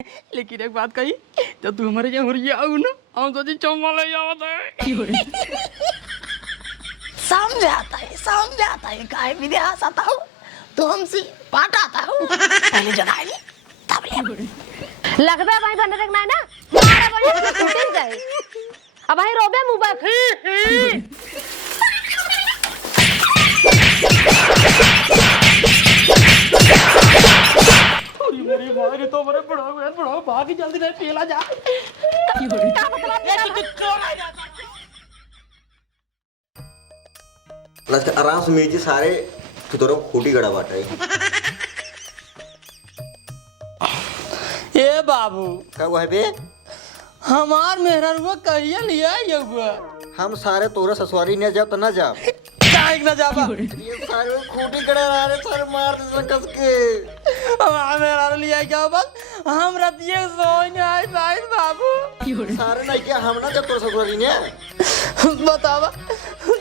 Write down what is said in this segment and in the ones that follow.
लेकिन एक बात कही, जब तू हमारे यहाँ हुरिया आऊ ना, हम तो जी चौमा ले आवत है। समझाता है काय विदेश आता हूँ तो हमसे पाटाता हूँ पहले जगाएंगे तब लगता है भाई बंद देखना है ना हमारा बड़ी छूटी जाए अब भाई रोबे मुबारक मेरी भाई तो बड़े बड़ो भाग जल्दी नहीं पीला जा। आराम से मेजी सारे तुतरो खोटी गड़ा बाटा ए बाबू क्या हुआ है बे? हमार मेहररुआ कहिया लिया ये हुआ हम सारे तोरा ससुरारी न जाओ तो न जाओ काहे ना जाबा ये सारे खोटी गड़ा रहे सारे मार दे कस के हमार मेहररुआ लिया क्या बस हम रतिये सोई नहीं आई भाई बाबू सारे नहीं क्या हम ना जब तोरा ससुरारी ने बतावा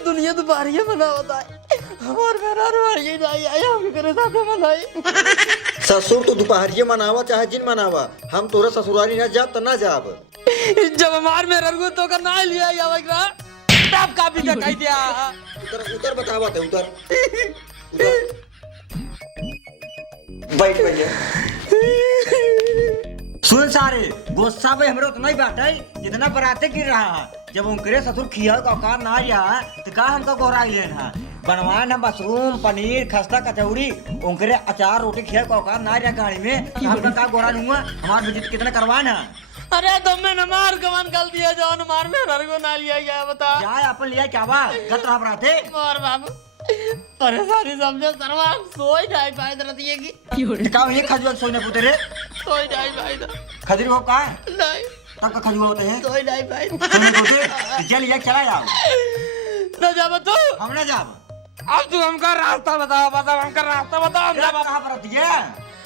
दुनिया तो बारिया मना होता है हमार मेहररुआ ये नहीं आई हम करे साथ मनाई ससुर तो दोपहरिये मनावा चाहे जिन मनावा हम तोरा ससुरारी न जाब तो न जाब जब हमार मेहररुआ तो का ना लिया या वगरा तब काफी का कह दिया उतर उतर बतावा ते उतर बैठ भैया सुन सारे गुस्सा पे हमरो तो नहीं बाटे जितना बराते गिर रहा है जब उनकरे ससुर खिया का औकात ना रहा तो का हमका गोराई लेना बनवाए ना मशरूम पनीर खस्ता कचौड़ी उनकरे अचार रोटी खिया का औकात ना रहा गाड़ी में हमका का गोरा लूंगा हमार विजिट कितना करवाना। अरे तुमने नमार कमान कर दिया जो नमार में ररगो ना लिया गया बता जाए अपन लिया क्या बा गत रहा बराते और बाबू परेशानी समझो सरवा सोई जाए पाए रतिये की का ये खजूर सोने पुते रे सोई जाए पाए खजूर हो का नहीं तब का खजूर होते हैं सोई जाए पाए सोने पुते चल ये चला जाओ न जाब तू हम ना जाब अब तू हमका रास्ता बताओ हमका रास्ता बताओ हम जाब कहां पर दिए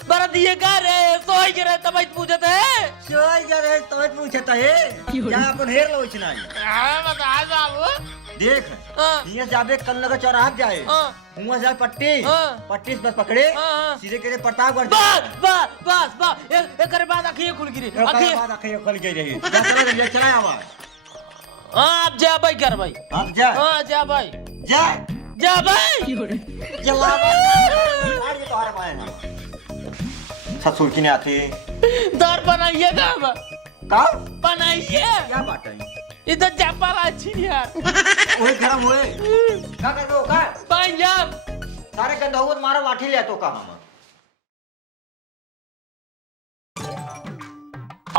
बरतिये का रे सोई गिरे तब पूछते है सोई गरे तो पूछता है क्या अपन हेर लो इतना हां बता बाबू देख ये जाबे कल लगा चौराहा जाए वहां जाए पट्टी पट्टी से बस पकड़े सीधे के प्रतापगढ़ बस एक करे बाद आंखें खुल गिरी आंखें खुल गई रही चला चला आवा आप जा भाई कर भाई आप जा हां जा भाई जा भाई जला आज ये तुम्हारे पाए ना ससुर की ने आती दर बनाइए का बनाइए क्या बात है इधर चापा अच्छी यार ओए गरम होए का कर दो का पंजाब सारे गंधाऊ मारा लाठी ले तो का हम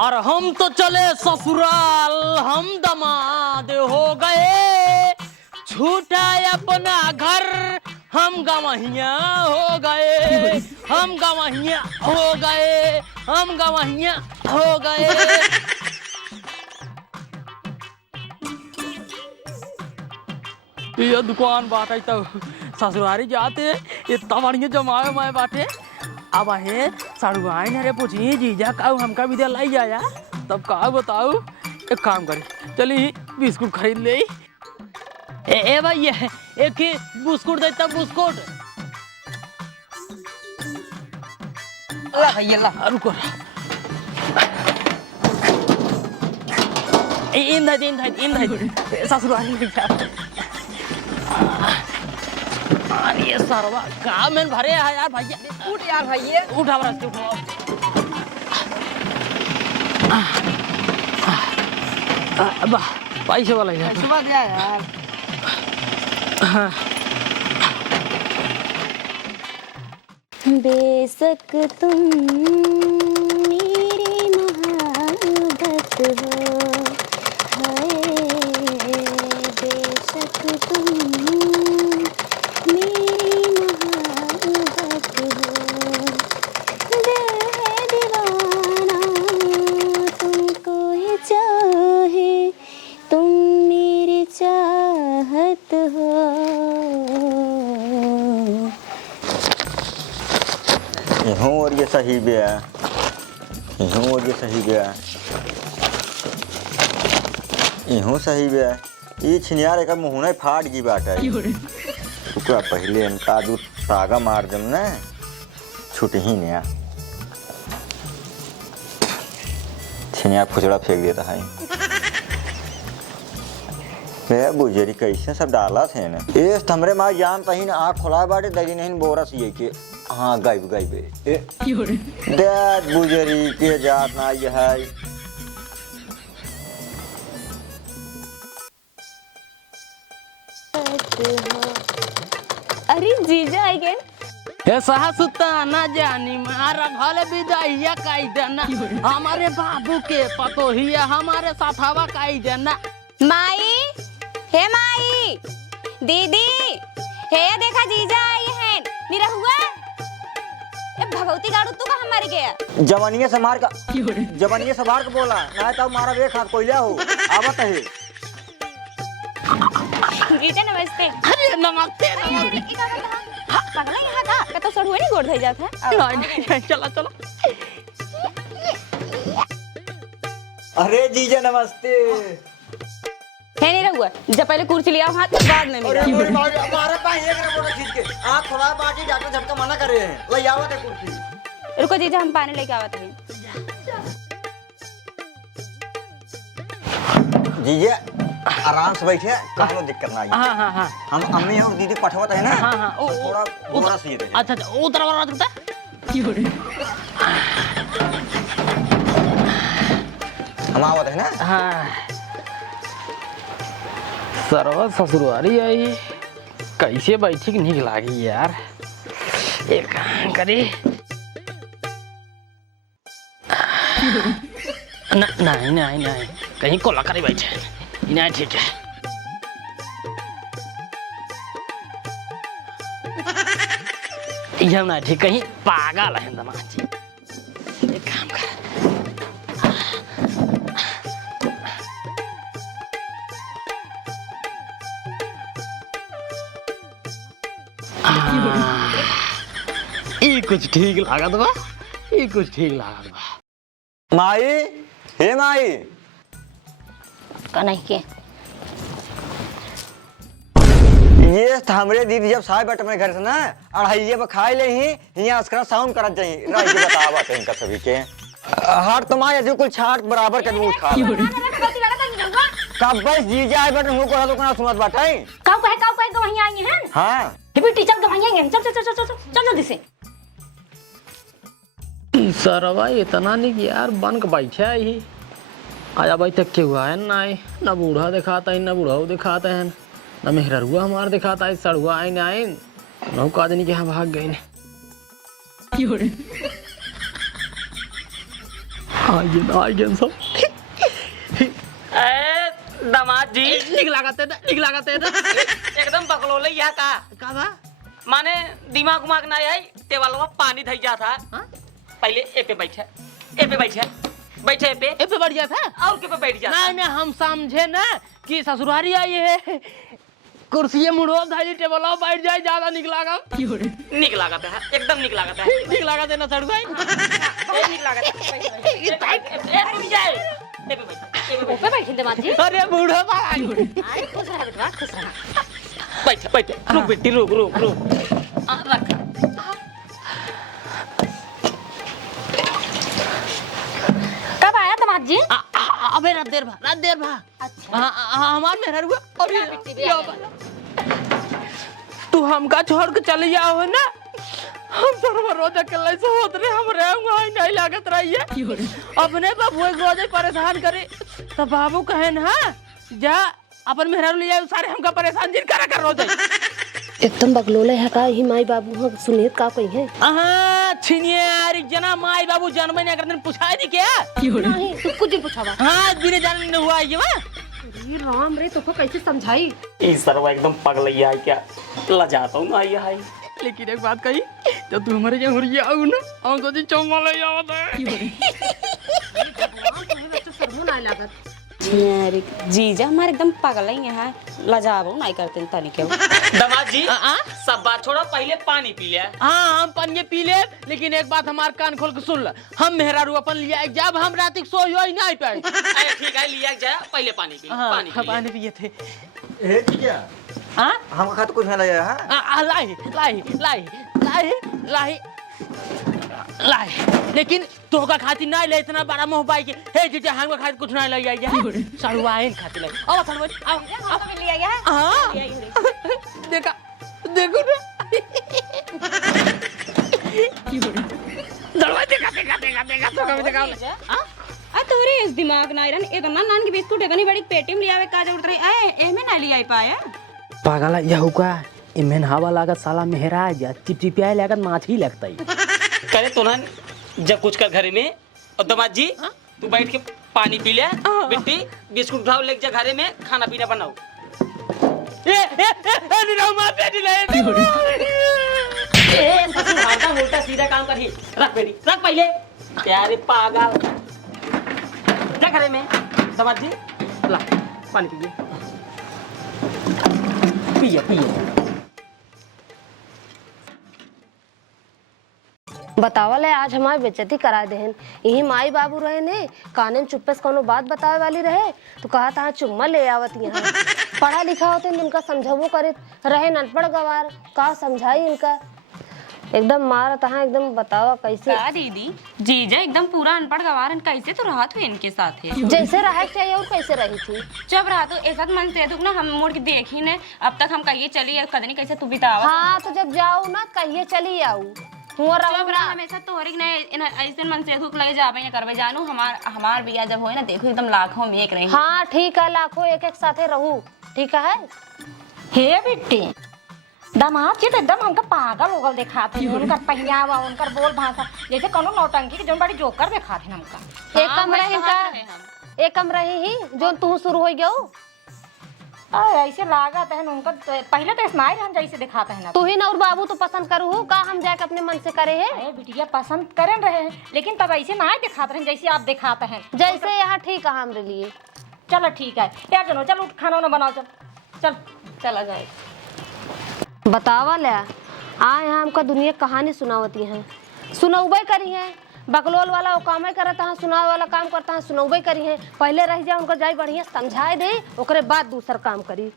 और हम तो चले ससुराल हम दमाद हो गए छूटा अपना घर हम गवहिया हो गए हम गवहिया हो गए हम गवहिया हो गए ये दुकान बाटे तो ससुरारी जाते इतना बढ़िया जमाए मैं बाटे अब है साड़ुआई ने रे पूछी जीजा का हमका भी दे लाई आया तब का बताऊ एक काम करी चली बिस्कुट खरीद ले ए भाई एक ही बिस्कुट देता बिस्कुट अल्लाह रुको इन ससुरारी में क्या ये सरवा का में भरे है यार भैया उठ यार भाई उठा बरस उठा अब पैसे वाला है पैसे वाला यार बेशक तुम मेरी मोहब्बत हो हाय बेशक तुम मेरी मोहब्बत हो दिल है दीवाना तुमको ही चाहे तुम मेरी चाहत हो और ये सही भी है और ये सही भी है इहो सही भी है ये छिनियार एक मुहना फाट की बात है तुका पहले इनका जो तागा मार दम ना छूट ही नहीं छिनिया फुचड़ा फेंक देता है। बुजरी कैसे सब डाला थे ना ये हमरे माँ जान तही ना आँख खुला बाटे दरी नहीं बोरा सी के हाँ गायब देख बुजरी के जात ना ये है। अरे जीजा आई गए। हे साहसुता ना जानी मारा भले विदाइया काई देना हमारे बाबू के पतोहिया हमारे साथावा काई देना। माई, हे माई, दीदी, हे देखा जीजा आई है। मेरा हुआ ए भगवती गाड़ू तू का हमारे गया जवानिया से मार का बोला ना तो मारा वे खात कोइला हो आवत है। जीजा नमस्ते। अरे नमस्ते पगला यहाँ का तो सर हुए नहीं गोड़ धई जात है। नहीं चला चला। अरे जीजा नमस्ते। है नहीं रहुआ जब पहले कुर्सी लिया हाथ बाद में मेरा हमारा पास एक रबड़ खींच के आँख खुला बाटी डॉक्टर झटका मना कर रहे हैं ले आवत है कुर्सी। रुको जीजा हम पानी लेके आवत हैं। जीजा आराम से बैठे कहीं दिक्कत ना आई। हाँ हम अम्मी और दीदी पठवत है ना हाँ थोड़ा बोरा सी है। अच्छा उधर वाला दिखता हम आवत है ना। हाँ सरवा ससुरारी आई कैसे बैठी नहीं लागी यार। एक काम करी नहीं कहीं कोला करी बैठे नहीं ठीक है। यह ना ठीक कहीं पागल है दमाजी। एक काम कर ये कुछ ठीक लागत बा ये कुछ ठीक लागत बा। माई हे माई का नहीं के ये हमरे दीदी जब साय बट में घर से ना अढ़ाइये पे खाए ले ही यहाँ अस्करा साउंड करत जाई राई के बतावा थे इनका सभी के हाथ तो माय जो कुल छाट बराबर कर मुंह खा कब बस जीजा आए बट मुंह को तो कना सुनत बाटे काऊ कहे वहीं आई हैं। हां ये भी टीचर वहीं आएंगे। चल जल्दी से। सरवा इतना नहीं कि यार बन के बैठे ही आजा भाई तक के हुआ है ना बूढ़ा दिखाता है ना बूढ़ा दिखाता है ना मेहरुआ हमार दिखाता है सड़ुआ आए ना आए नौ का आदमी के यहाँ भाग गए आइए सब दामाद जी निक लागते एकदम बकलोले यहाँ का बा माने दिमाग उमाग ना आई टेबलवा पानी धई जा था। पहले ए पे बैठे ए पे बैठ गया था और के पे बैठ जा। नहीं हम समझे ना कि ससुरारी आई है कुर्सी मुड़ो धाई टेबल बैठ जाए ज्यादा निक लागा निक लागत है एकदम निक लागत है निक लागत है ना सड़ गई निक लागत है ए पे बैठे दमाद जी। अरे बूढ़ा खुश रह बेटा खुश रह। बैठे रुक बेटी रुक रख कब आया दमाद जी? अबे रात देर भा अच्छा हमार मेहर हुआ तू हमका छोड़ के चले जाओ ना हम सर्व रोज अकेले से होत रहे हम रहे नहीं लागत रही है अपने बाबू रोज परेशान करे तो बाबू कहे ना जा अपन मेहर ले जाओ सारे हमका परेशान जिन करा कर रोज एकदम बगलोले है का ही माई बाबू हम सुनीत का कही है। हां छिनिए यार जना माई बाबू जन्म ने अगर पूछाई नहीं क्या नहीं तू कुछ नहीं पूछावा। हां बिना जाने नहीं हुआ ये वा ये राम रे तो कैसे समझाई ई सरवा एकदम पगलैया है क्या लजाता हूं आई है। लेकिन एक बात कही जब तू हमारे यहाँ हुरिया आओ ना हम तो जी चौमा ले आवत है शर्मो ना लागत। जीजा हमारे एकदम पागल ही है लजाबो नहीं करते तनी के। दामाद जी सब बात छोड़ो पहले पानी पी लिया। हाँ हम पानी पी ले लेकिन एक बात हमार कान खोल के सुन ल हम मेहरारू अपन लिया जब हम रात को सोई होई नहीं पाए ठीक है लिया जाए पहले पानी पी पानी पिए थे ए क्या हां हम खा तो कुछ नहीं लाया है लाई लाई लेकिन तोहका खातिर ना ले इतना बड़ा मोह बाई के हे जीजा हमका खातिर कुछ ना ले आई जा साड़ू आइन खातिर ले आओ साड़ू आओ हम ले आया है हां देखा देखो ना दरवाजा देखा देखा देखा देखा तो कभी देखा हां आ तोरे इस दिमाग ना इरन इतना नान के बिस्कुट है बड़ी पेटी में ले आवे का जरूरत रही ए एमे ना ले आई पाया पागला यहू का इमेन हवा लागत साला मेहरा जा चिपचिपिया लागत माछी लगता है करे तो ना जब कुछ कर घरे में और दामाद जी तू बैठ के पानी पी ले बिट्टी बिस्कुट उठाओ लेके जा घरे में खाना पीना बनाओ निराऊ मां बेटी ले हल्का उल्टा सीधा काम करी रख बेटी रख पहले प्यारे पागल जा घरे में दामाद जी ला पानी पीजिए पिए पिए बतावल है आज हमारी बेइज्जती करा देहन यही माई बाबू रहे ने काने में चुप्पे से कोनो बात बतावे वाली रहे तो कहा था चुम्मा ले आवत यहाँ पढ़ा लिखा होते इनका समझावो करे रहे अनपढ़ गवार का समझाई इनका एकदम मार तहाँ एकदम बतावा कैसे का दीदी जीजा एकदम पूरा अनपढ़ गवार कैसे तो राहत हुई इनके साथ है जैसे रहा चाहिए और कैसे रही थी जब रहा तो ऐसा मन से दुख ना हम मुड़ के देखी ने अब तक हम कहिए चली कदनी कैसे तू बितावा हाँ तो जब जाओ ना कहिए चली आओ जब रहा हमेशा तोहरी ने ऐसे मन से दुख लगे जाबे या करबे जानू हमार बिया जब होए ना देखो एकदम लाखों में एक रही हाँ ठीक है लाखों एक एक साथे रहू ठीक है हे बिट्टी दामाद जी तो एकदम हमका पागल उगल दिखाते हैं उनका पहनावा उनका बोल भाषा जैसे कोनो नौटंकी की जो बड़ी जोकर दिखाते हैं हमका एक कम रही का एक कम रही ही जो तू शुरू हो गयो ऐसे लागत है उनका पहले तो स्माइल हम जैसे दिखाते हैं ना तू ही ना और बाबू तो पसंद करू का हम जाके अपने मन से करे है अरे बिटिया पसंद करें रहे हैं लेकिन तब ऐसे ना दिखाते हैं जैसे आप दिखाते हैं जैसे यहाँ ठीक है हमारे लिए चलो ठीक है यार चलो चलो खाना वाना बनाओ चल चल चला जाए बतावा ले आए यहाँ हमका दुनिया कहानी सुनावती है सुनौबे करी है बकलोल वाला वो काम करता है सुनावे वाला काम करता है सुनौबे करी है पहले रह जाए उनको जाई बढ़िया समझाए दे ओकरे बाद दूसर काम करी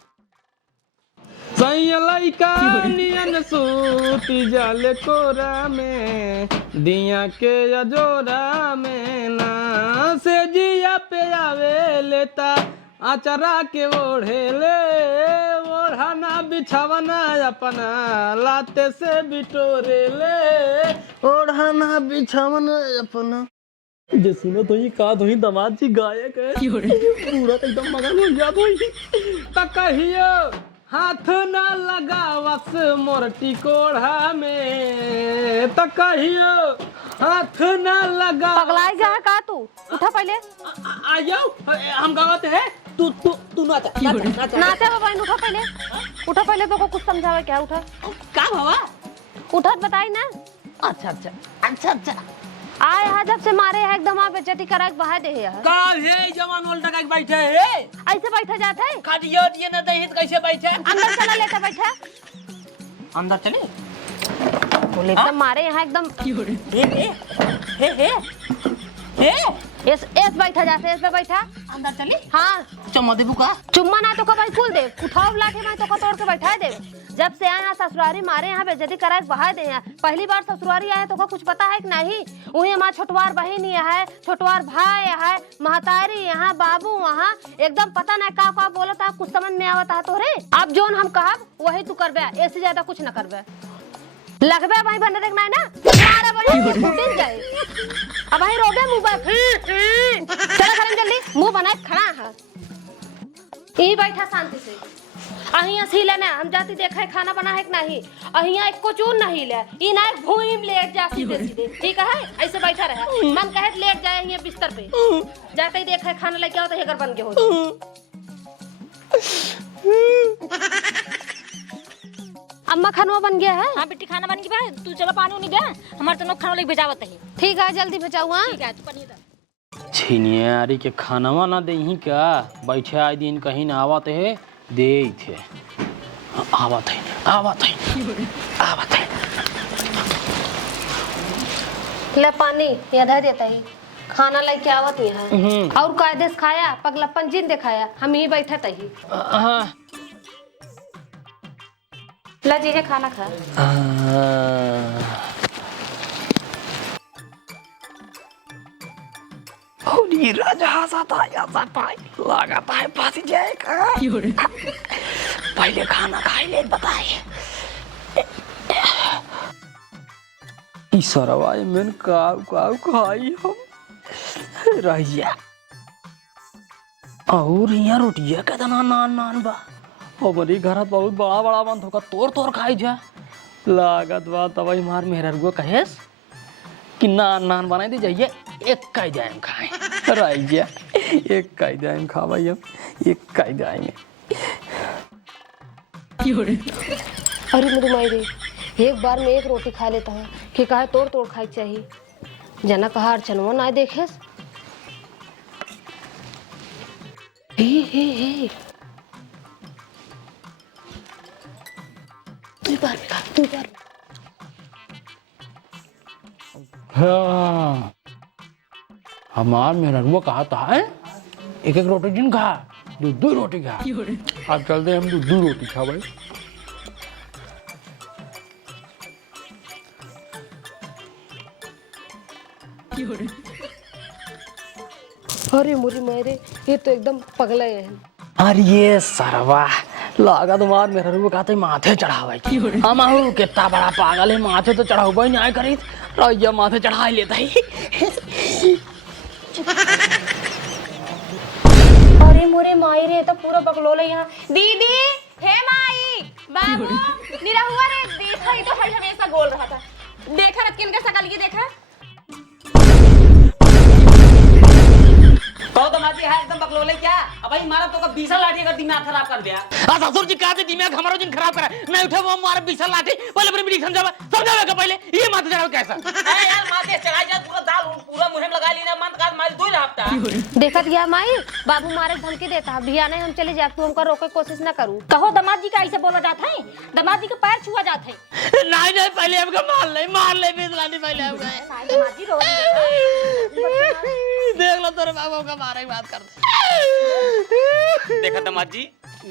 लइका नियन सूती जाले कोरा में दिया के अजोरा में ना से जिया पे आवे लेता आचरा के ओढ़े ले ओढ़ाना बिछावना अपना लाते से बिटोरे ले ओढ़ाना बिछावना अपना जे सुनो तो ये का तो ही दामाद जी गायक है पूरा तो एकदम मगन हो जा तो त कहियो हाथ ना लगावस मोर टिकोढ़ा में त कहियो हाथ ना लगा पगलाई जा का तू उठा पहले आ जाओ हम गाते हैं तू नाचा नाचा बाबा उठा पहले तो को कुछ समझावे क्या उठा का भवा उठा बताई ना अच्छा अच्छा अच्छा अच्छा आए हा जब से मारे है एकदम आप बेइज्जती करा के बहा दे है का है जवान उल्टा का बैठे है ऐसे बैठा जाता है खादियो दिए ना दही कैसे बैठे अंदर चला लेता बैठा अंदर चले बोले एकदम मारे यहाँ एकदम हे एस बैठा जाते एस पे बैठा अंदर चली हाँ चुम्मा देबू का चुम्मा ना तो का भाई फूल दे उठाओ लाठी मैं तो का तोड़ के बैठा दे जब से आए यहाँ ससुरारी मारे यहाँ बेइज्जती करा के बहा दे यहाँ पहली बार ससुरारी आए तो का कुछ पता है कि नहीं वही हमारा छोटवार बहन है छोटवार भाई है महतारी यहाँ बाबू वहाँ एकदम पता नहीं का बोलता कुछ समझ में आवता तोरे अब जोन हम कहब वही तू करबे ऐसे ज्यादा कुछ न करबे लगबे भाई बने देखना है ना तुम्हारा बने फूट जाए अब भाई रोबे मुंह पर चला करें जल्दी मुंह बनाए खड़ा है यही बैठा शांति से अहिया सी लेना हम जाती देखा खाना बना है कि नहीं अहिया एक कोचून नहीं ले ई ना एक भूई में लेट जा सीधे सीधे ठीक है ऐसे बैठा रहे मन कहे लेट जाए अहिया बिस्तर पे जाते ही देखा खाना लेके आओ तो हेगर बन के हो अम्मा खाना बन गया है हाँ बेटी खाना बन गया तू चलो पानी उनी दे हमारे तो खाना लेके भेजावत है ठीक है जल्दी भेजाऊ हां ठीक है तू पानी दे छिनियारी के खानावा ना देही का बैठे आए दिन कहीं ना आवत है दे थे आवत है ले पानी इधर देता ही खाना लेके आवत है और कायदे से खाया पगलपन जिन दिखाया हम ही बैठा तही हाँ ला जीजे खाना खा नीरज हंसता लगाता है फंस जाएगा। पहले खाना खाई ले बताए। सरवा में काव काव खाई हम रहिया और यहाँ रोटिया कितना नान नान बा। हमारी घर बहुत बड़ा बड़ा बंद होगा तोड़ तोड़ खाई जा लागत बा। तब मार मेहरुआ कहेस कि नान नान बनाई दी जाइए एक काई जाए खाए रहिया एक काई जाए खा भाई हम एक काई जाएंगे। अरे मेरी मायरे एक बार में एक रोटी खा लेता हूँ कि काहे तोड़ तोड़ खाई चाहिए। जना कहा अर्चनवा ना देखे हे तू बार हाँ हमार मेहरुआ कहा था है एक एक रोटी जिन खा दो रोटी खा। अब चलते हम दो रोटी खा भाई। अरे मुरी मेरे ये तो एकदम पगले है। अरे ये सरवा लागत मार मेहरुआ कहते माथे चढ़ावे हम आहू कितना बड़ा पागल है माथे तो चढ़ावे नहीं करी रहिया माथे चढ़ा लेता ही। अरे मोरे माई रे तो पूरा बकलोल है यहाँ। दीदी हे माई बाबू निरहुआ रे देखा ही तो हर हमेशा बोल रहा था। देखा रत किनका शकल ये देखा तो दमाजी है एकदम बकलोले क्या। अब भाई मारा तो का 20 लाठी अगर दिमाग खराब कर दिया। आ ससुर जी कहते दिमाग हमारो दिन खराब करा मैं उठे वो मार 20 लाठी पहले अपनी बीड़ी समझावे का पहले ये माथे चढ़ावे कैसा। अरे यार माथे चढ़ाई जा पूरा दाल पूरा मुहिम लगा लीना मन का मारी 2 हफ्ता। देखत गया माई बाबू मारे धमकी देता बिया नहीं हम चले जा तू हमका रोके कोशिश ना करूं। कहो दामाद जी का ऐसे बोला जाता है दामाद जी के पैर छुआ जाते हैं। नहीं पहले हमका मार ले 20 लाठी पहले हमका दामाद जी रोज देख लो तेरे बाबू का मारे की बात करते। देखा दमाद जी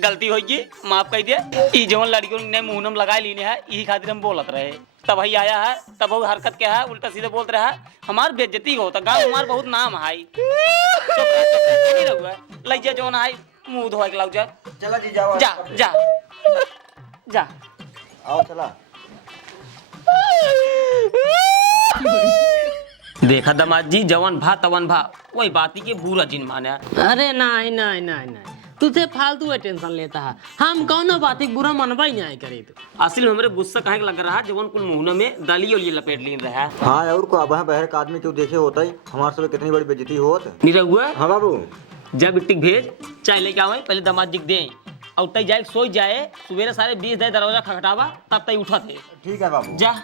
गलती होगी माफ कर दिया। ई जवन लड़कियों ने मुंहनम लगा लीने है यही खातिर हम बोलत रहे तब ही आया है तब वो हरकत क्या है उल्टा सीधे बोलते रहा हमार बेइज्जती होता गांव हमार बहुत नाम है। नहीं रहुआ लइजा जवन है मुंह धोए के लाउ जा। चला जी जाओ जा जा जा आओ चला। देखा दमाद जी जवन भा तवन भा वही बाती के बुरा जिन माने। अरे नहीं तुझे फालतू टेंशन लेता है हम कौनो बात बुरा मनवा ही नहीं करे। तो असल में हमरे गुस्सा काहे लग रहा जवन कुल मुंह में दाली और ये लपेट लीन रहा। हाँ और को अब बहर का आदमी क्यों देखे होता है हमारे सब कितनी बड़ी बेइज्जती होत। नहीं रहुआ हाँ बाबू जब बिट्टी भेज चाय लेके आवे पहले दामाद जी दे और तय जाए सोई जाए सवेरे सारे 20 दे दरवाजा खटखटावा तब तय उठा थे। ठीक है बाबू जा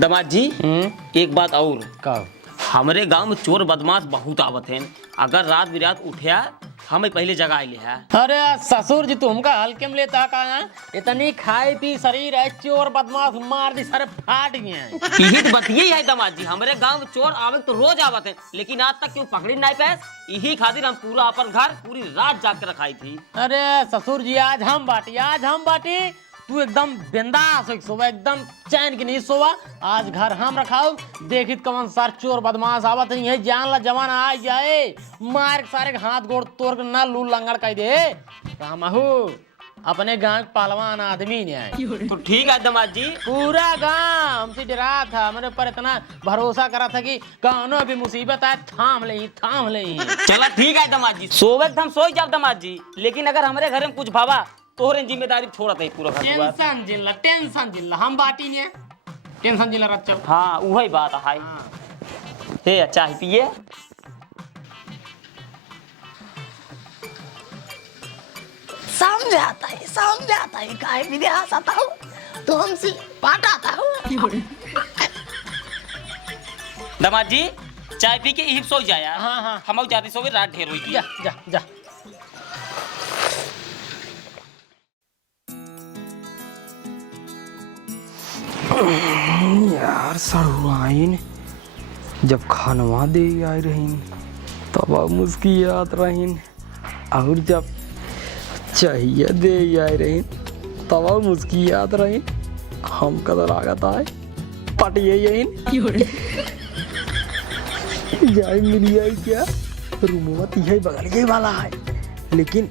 दामाद जी एक बात और का हमारे गांव में चोर बदमाश बहुत आवत हैं। अगर रात बिरात उठया हमें पहले जगह ले है। अरे ससुर जी तुमका हल्के में लेता का इतनी खाई पी शरीर है चोर बदमाश मार दी सारे फाट गए। यही तो बतिये है दामाद जी हमारे गांव में चोर आवे तो रोज आवत है लेकिन आज तक क्यों पकड़ी नहीं पाए। यही खातिर हम पूरा अपन घर पूरी रात जाग के रखाई थी। अरे ससुर जी आज हम बाटी तू एकदम बिंदास सोवा एकदम चैन की नहीं सोवा। आज घर हम रखाओ देखित कौन सार चोर बदमाश आवत नहीं है जान ला जवान आ जाए मार सारे हाथ गोड़ तोड़ के ना लू लंगड़ कह दे रामहू अपने गांव पहलवान आदमी ने आए। तो ठीक है दामाद जी पूरा गांव हमसे डरा था मेरे ऊपर इतना भरोसा करा था कि कौनो भी मुसीबत आए थाम ले। चला ठीक है दामाद जी सोवे हम सोई जाब दामाद जी लेकिन अगर हमारे घर में कुछ भावा तोहरे जिम्मेदारी छोड़ा था पूरा घर बार। टेंशन जिल्ला हम बाटी ने टेंशन जिल्ला रख चल। हाँ वही बात है। हे अच्छा ही पिए समझाता है काहे भी हंसाता हूँ तो हमसे पाटाता हूँ। दामाद जी चाय पी के यही सो जाया। हाँ। हम जाती सोवे रात ढेर हुई। जा यार सड़ुआइन जब खानवा दे आई रहीन तब मुस्कियात रहीन और जब चाहिए दे आई रहीन तब मुस्कियात रहीन हम कदर आगत आए पटिए यहीन जाए मिल जाए क्या रूमवा तीहे बगल ये वाला है, लेकिन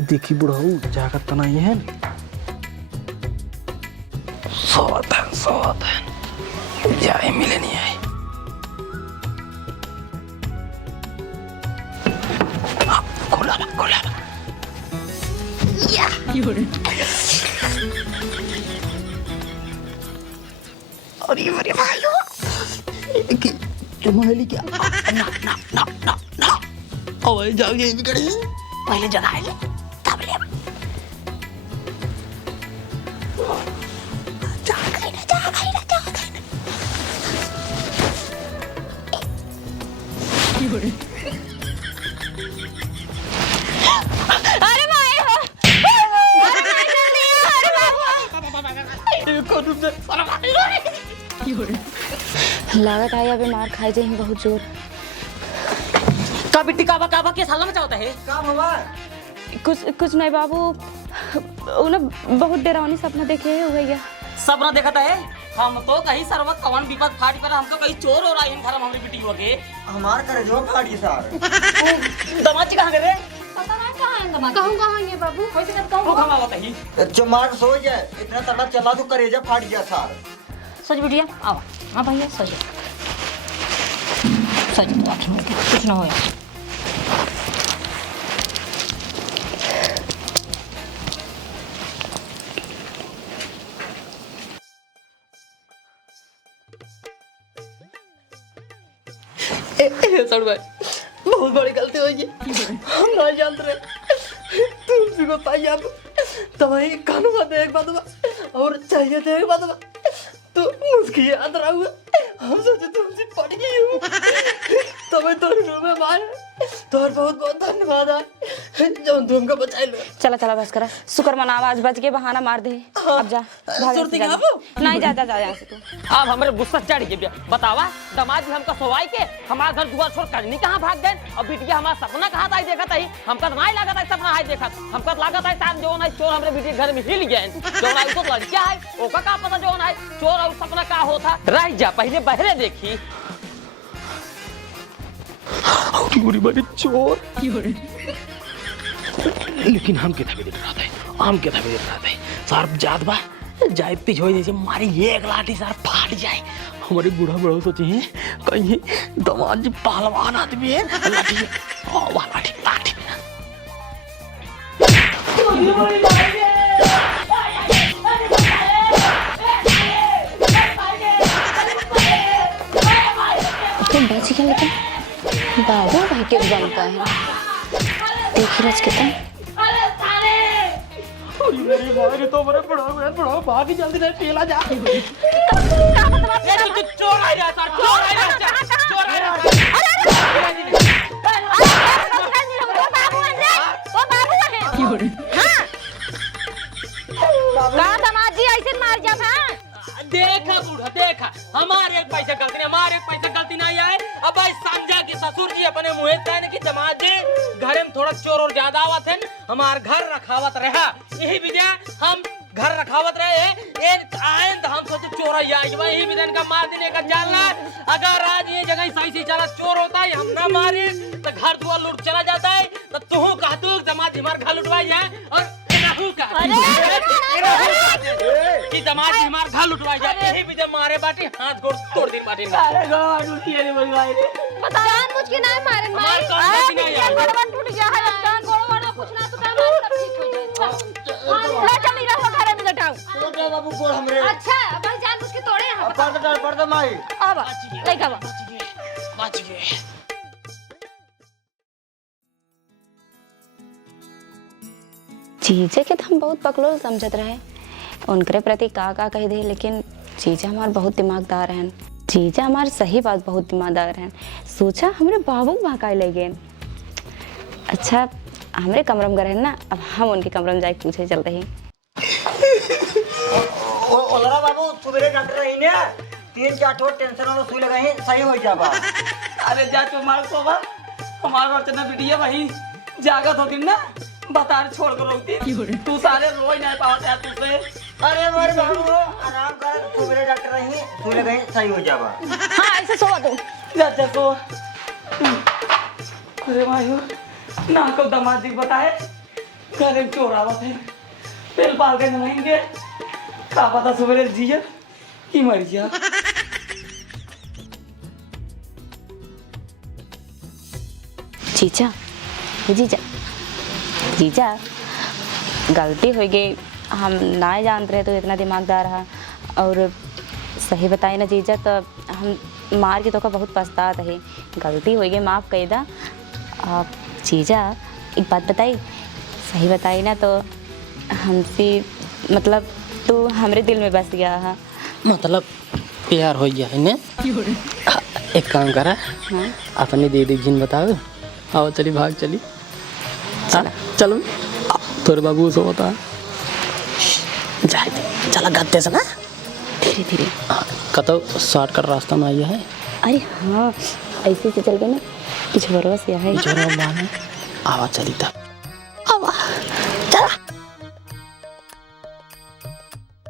देखी बुढ़ऊ जाकर तना ये है सावधान जाए मिले नहीं है। खोला अरे मेरे भाइयों तुम्हारी क्या ना अबे जाओ ये भी करें पहले जगह ले तब ले अरे माए हो, अरे माए जल्दी आओ, अरे बाबू लागत आई अबे मार खाई जाए बहुत जोर। का बिट्टी काबा के साला मचा होता है। का बाबा कुछ नहीं बाबू, उन्हें बहुत डरावनी सपना देखे हो गया। सपना देखा है हम तो कहीं सर्वत कवन विपद फाटी पर हमको कहीं चोर हो रहा है घर में हमारी बेटी हो के हमार करे जो फाड़ी सार दमाची कहाँ गए कहाँ ये बाबू वो कहाँ होता ही चमार सो जाए इतना तला चला तो करेजा फाट गया सार। सोच बिटिया आओ। हाँ भैया सोच तो कुछ ना होया। सर भाई बहुत बड़ी गलती हुई है, हम ना जानते रहे तुमसे को पाई आप तुम्हारी कानून देख बात और चाहिए देख बात तो मुझकी याद रहा हम सोचे तुमसे पड़ गई हूँ तुम्हें तो में मार तोहर बहुत बहुत धन्यवाद है जो तुमको बचाए लो। चला बस करा, शुक्र मनावा आज बच के बहाना मार दे। अब जा सुरती नहीं, जा यहाँ से तू। अब हमारे गुस्सा चढ़ गया। बतावा दामाद भी हमका सोवाई के हमारा घर दुआर छोड़ करनी कहाँ भाग गए। अब बिटिया हमारा सपना कहाँ था देखा था हमका नहीं लगा था सपना है देखा हमका लगा था शायद जो है चोर हमारे बिटिया घर में हिल गए जो है तो लड़किया है ओका का पता जो है चोर और सपना का होता रह जा पहले बहरे देखी पूरी बड़ी चोर लेकिन हम के देख रहा था सार जात बा जाए तेज हो जैसे मारी एक लाठी सार फाट जाए। हमारे बूढ़ा सोचे हैं कहीं दमाद जी पहलवान आदमी है लाठी तुम बच गए लेकिन बाबू भाई के बनता है देखी रच के मेरी भाई तो बड़े बड़ा भाग जल्दी नहीं पेला जा चोर आ जाता ऐसे मार जाता देखा बूढ़ा देखा हमारे एक पैसा गलती नहीं आए। अब भाई समझा कि ससुर जी अपने मुँह कहने की जमात जी घर में थोड़ा चोर और ज्यादा आवत है हमार घर रखावत रहा यही विजय हम घर रखावत रहे आए तो हम सोचे चोर यही विजन का मार देने का जानना। अगर आज ये जगह सही चला चोर होता है हम ना मारे तो घर दुआर लूट चला जाता है तो तू कह दू जमात हमारे घर लुटवाई है और कि दमाद हमार घर लुटवाई जाए यही भी जब मारे बाटी हाथ गोड़ तोड़ दी बाटी अरे गॉड उठी है मेरी भाई रे बता मुझके ना मारे माई गोड़वन टूट गया है कान गोड़वन कुछ ना तो काम सब ठीक हो जाए। ले चली रहो घर में लटाओ छोटे बाबू गोड़ हमरे अच्छा भाई जान मुझके तोड़े हैं पड़ दे माई अब लेके अब बच गए। जीजे के तो हम बहुत पकड़ोल समझत रहे उनके प्रति का कह दे लेकिन जीजा हमार बहुत दिमागदार हैं। जीजा हमार सही बात बहुत दिमागदार हैं। सोचा हमरे बाबू भगाए ले गए। अच्छा हमरे कमरम गए ना अब हम उनके कमरम जाके पूछे चल रही ओलरा बाबू सुबह डॉक्टर रही ने 3-4 ठोट टेंशन वाला सुई लगाई सही हो जाबा। अरे जा तुम्हारे सोबा हमारे बच्चे बिटिया वही जागत होती ना बता छोड़ कर रोती तू साले रोज नहीं पाते तुझसे अरे मोर बाबू आराम कर, तू मेरे डॉक्टर रही, तू ले गई सही हो जावा। हाँ ऐसे सोवा तुम। चाचा को अरे भाई ना को दामाद जी बताए घर में चोर आवत है, पेल पाल के नहाएंगे, का पता सुबह जिया कि मर जा। जीजा जीजा जीजा गलती हो गई, हम ना जानते रहे तो इतना दिमागदार रहा। और सही बताए ना जीजा, तो हम मार के तो का बहुत पछतात है, गलती हो गई, माफ़ कर दा। आप जीजा एक बात बताई, सही बताई ना तो हमसे मतलब तू हमरे दिल में बस गया है। मतलब प्यार हो गया है ने। एक काम करा, अपनी दीदी जिन बताओ, आओ चली भाग चली। चलो तोरे बाबू सो बता जाए, चला गत्ते से ना धीरे धीरे। कतो शॉर्ट कर रास्ता में आया है। अरे हाँ ऐसे से चल गए ना, कुछ भरोसा है। आवा चली तब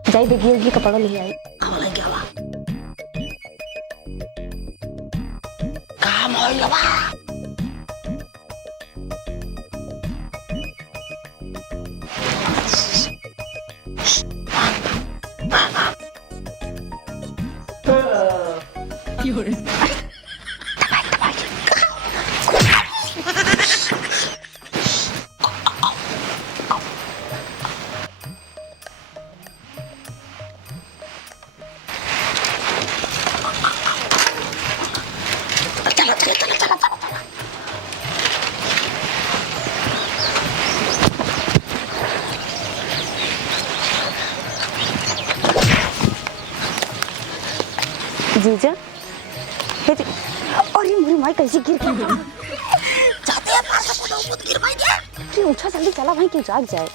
जाई देखिए कपड़ा ले आई। काम हो लवा। जीजा अरे मेरी माई कैसे गिर गई? जाते हैं पास गिर भाई। उठा जल्दी चला भाई, क्यों जाग जाए।